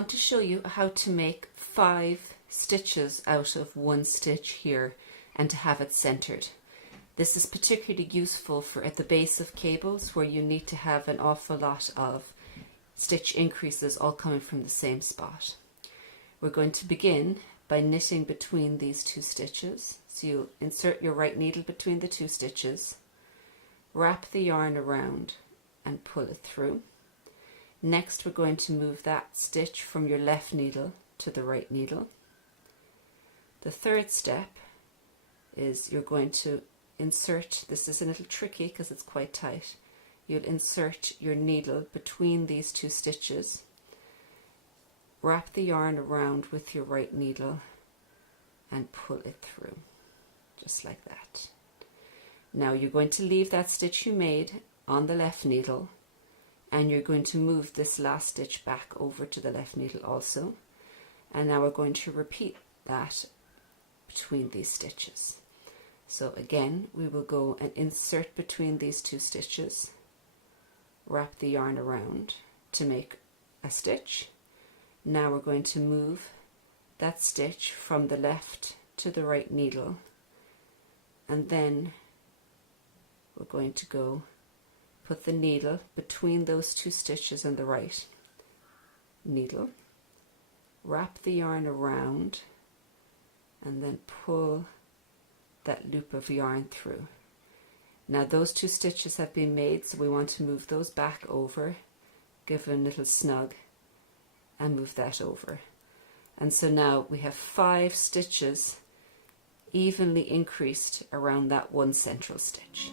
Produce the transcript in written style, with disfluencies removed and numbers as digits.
want to show you how to make 5 stitches out of 1 stitch here and to have it centered. This is particularly useful for at the base of cables where you need to have an awful lot of stitch increases all coming from the same spot. We're going to begin by knitting between these 2 stitches. So you insert your right needle between the 2 stitches, wrap the yarn around and pull it through. Next we're going to move that stitch from your left needle to the right needle. The third step is you're going to insert, this is a little tricky because it's quite tight, you'll insert your needle between these 2 stitches, wrap the yarn around with your right needle and pull it through, just like that. Now you're going to leave that stitch you made on the left needle and you're going to move this last stitch back over to the left needle also, and now we're going to repeat that between these stitches. So again we will go and insert between these 2 stitches, wrap the yarn around to make a stitch. Now we're going to move that stitch from the left to the right needle, and then we're going to go put the needle between those 2 stitches and the right needle, wrap the yarn around and then pull that loop of yarn through. Now those 2 stitches have been made, so we want to move those back over, give a little snug and move that over. And so now we have 5 stitches evenly increased around that 1 central stitch.